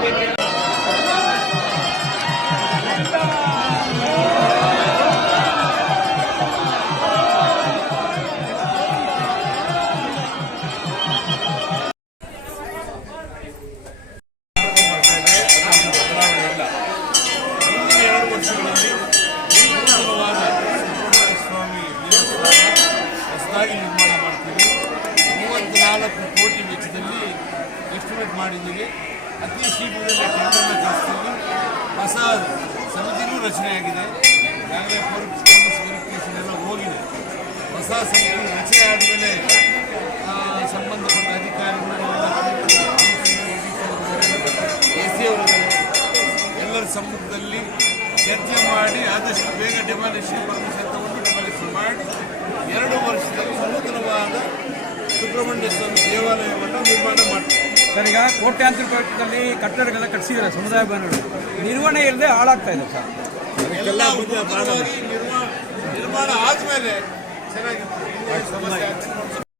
Thank you. ಹೊಸದಾಗಿ ನಿರ್ಮಾಣ ಮಾಡ್ತೀವಿ. ಮೂವತ್ತ್ನಾಲ್ಕು ಕೋಟಿ ವೆಚ್ಚದಲ್ಲಿ ಎಸ್ಟಿಮೇಟ್ ಮಾಡಿದ್ದೀವಿ. ಅತಿ ಶೀಘ್ರದಲ್ಲಿ ಟೆಂಡರ್ನ ಕಳಿಸ್ತೀವಿ ಹೊಸ ಸಮಿತಿನೂ ರಚನೆಯಾಗಿದೆ ಈಗಾಗಲೇ ಪೊಲೀಸ್ ವೆರಿಫಿಕೇಷನ್ ಎಲ್ಲ ಹೋಗಿದೆ. ಹೊಸ ಸಮಿತಿ ರಚನೆ ಆದಮೇಲೆ ಸಂಬಂಧಪಟ್ಟ ಅಧಿಕಾರಿಗಳು ಎ ಸಿ ಅವರು ಎಲ್ಲರ ಸಮ್ಮುಖದಲ್ಲಿ ಚರ್ಚೆ ಮಾಡಿ ಆದಷ್ಟು ಬೇಗ ಡೆಮಾಲಿಷನ್ ಪರ್ಮಿಷನ್ ತಗೊಂಡು ಡೆಮಾಲಿಷನ್ ಮಾಡಿ ಎರಡು ವರ್ಷದಲ್ಲಿ ನೂತನವಾದ ಸುಬ್ರಹ್ಮಣ್ಯ ಸ್ವಾಮಿ ದೇವಾಲಯವನ್ನು ನಿರ್ಮಾಣ ಮಾಡ್ತಾರೆ. ಸರ್ ಈಗ ಕೋಟ್ಯಾಂತರ ಕೋಟಿಗಳಲ್ಲಿ ಕಟ್ಟಡಗಳ ಕಟ್ಟಿಸಿದ್ದಾರೆ ಸಮುದಾಯ ಭವನಗಳು. ನಿರ್ವಹಣೆ ಇಲ್ಲದೆ ಹಾಳಾಗ್ತಾ ಇದೆ ಸರ್. ಎಲ್ಲ ಉನ್ನತವಾಗಿ ನಿರ್ಮಾಣ ಆದಮೇಲೆ ಆಗ್ತದೆ